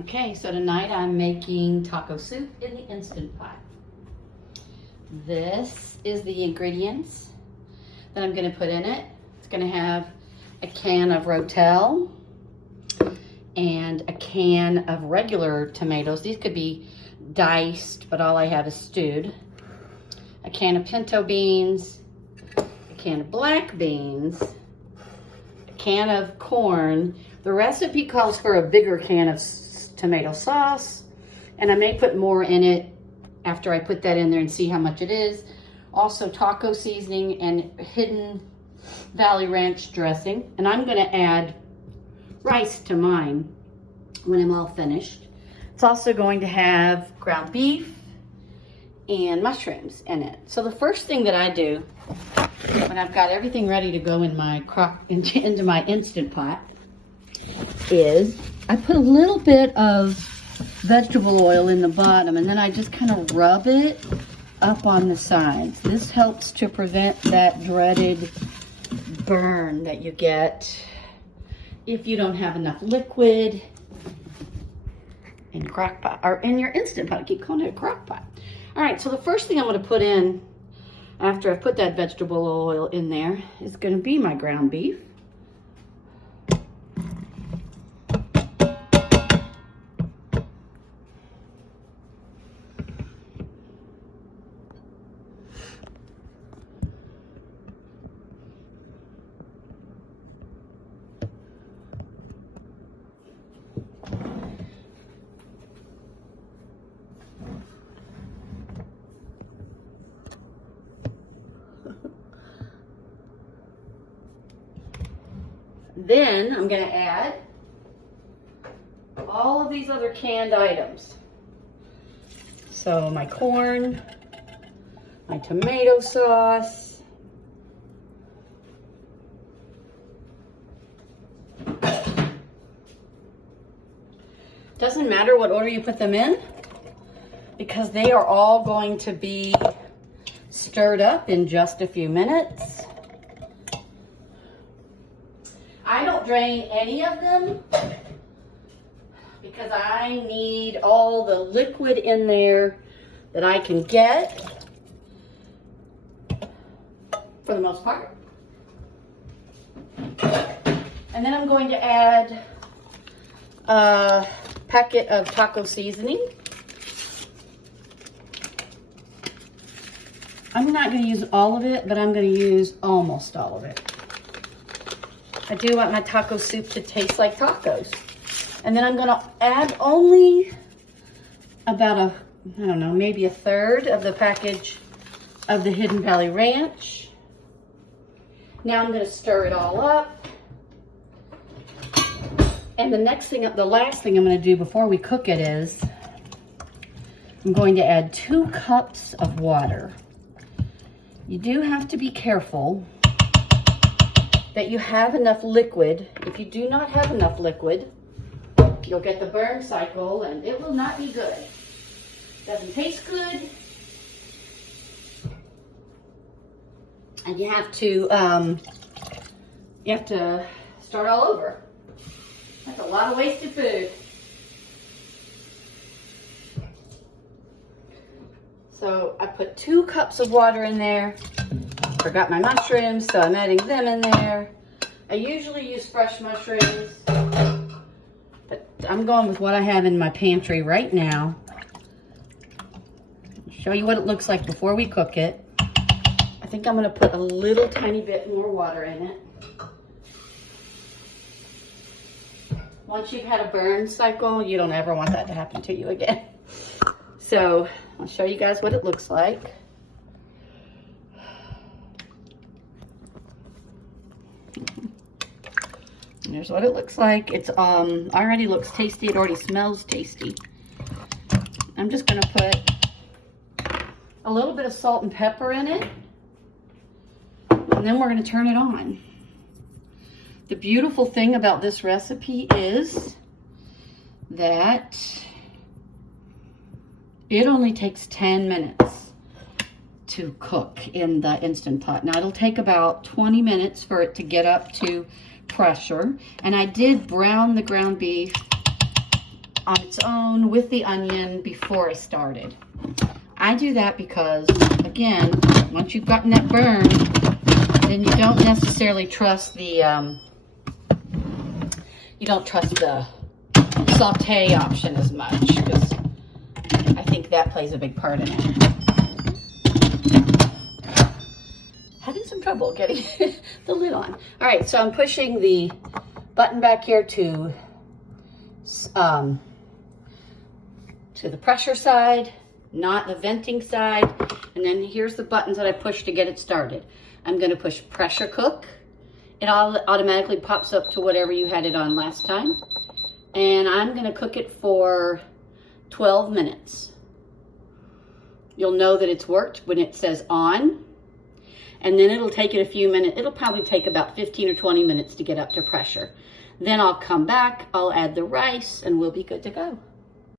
Okay, so tonight I'm making taco soup in the Instant Pot. This is the ingredients that I'm going to put in it. It's going to have a can of Rotel and a can of regular tomatoes. These could be diced, but all I have is stewed. A can of pinto beans, a can of black beans, a can of corn. The recipe calls for a bigger can of tomato sauce, and I may put more in it after I put that in there and see how much it is. Also taco seasoning and Hidden Valley Ranch dressing. And I'm gonna add rice to mine when I'm all finished. It's also going to have ground beef and mushrooms in it. So the first thing that I do when I've got everything ready to go in my into my Instant Pot is I put a little bit of vegetable oil in the bottom, and then I just kind of rub it up on the sides. This helps to prevent that dreaded burn that you get if you don't have enough liquid in crock pot or in your Instant Pot. I keep calling it a crock pot. All right, so the first thing I'm going to put in after I put that vegetable oil in there is going to be my ground beef. Then I'm going to add all of these other canned items. So my corn, my tomato sauce, doesn't matter what order you put them in, because they are all going to be stirred up in just a few minutes. I don't drain any of them because I need all the liquid in there that I can get for the most part. And then I'm going to add a packet of taco seasoning. I'm not going to use all of it, but I'm going to use almost all of it. I do want my taco soup to taste like tacos. And then I'm going to add only about I don't know, maybe a third of the package of the Hidden Valley Ranch. Now I'm going to stir it all up. And the last thing I'm going to do before we cook it is I'm going to add 2 cups of water. You do have to be careful that you have enough liquid. If you do not have enough liquid, you'll get the burn cycle and it will not be good. Doesn't taste good. And you have to start all over. That's a lot of wasted food. So I put 2 cups of water in there. Forgot my mushrooms, so I'm adding them in there. I usually use fresh mushrooms, but I'm going with what I have in my pantry right now. I'll show you what it looks like before we cook it. I think I'm going to put a little tiny bit more water in it. Once you've had a burn cycle, you don't ever want that to happen to you again. So I'll show you guys what it looks like. Here's what it looks like. It's already looks tasty. It already smells tasty. I'm just going to put a little bit of salt and pepper in it. And then we're going to turn it on. The beautiful thing about this recipe is that it only takes 10 minutes to cook in the Instant Pot. Now it'll take about 20 minutes for it to get up to pressure. And I did brown the ground beef on its own with the onion before I started. I do that because, again, once you've gotten that burn, then you don't necessarily trust the, saute option as much, because I think that plays a big part in it. Having some trouble getting the lid on. All right, so I'm pushing the button back here to the pressure side, not the venting side. And then here's the buttons that I push to get it started. I'm gonna push pressure cook. It automatically pops up to whatever you had it on last time. And I'm gonna cook it for 12 minutes. You'll know that it's worked when it says on. And then it'll take it a few minutes. It'll probably take about 15 or 20 minutes to get up to pressure. Then I'll come back, I'll add the rice, and we'll be good to go.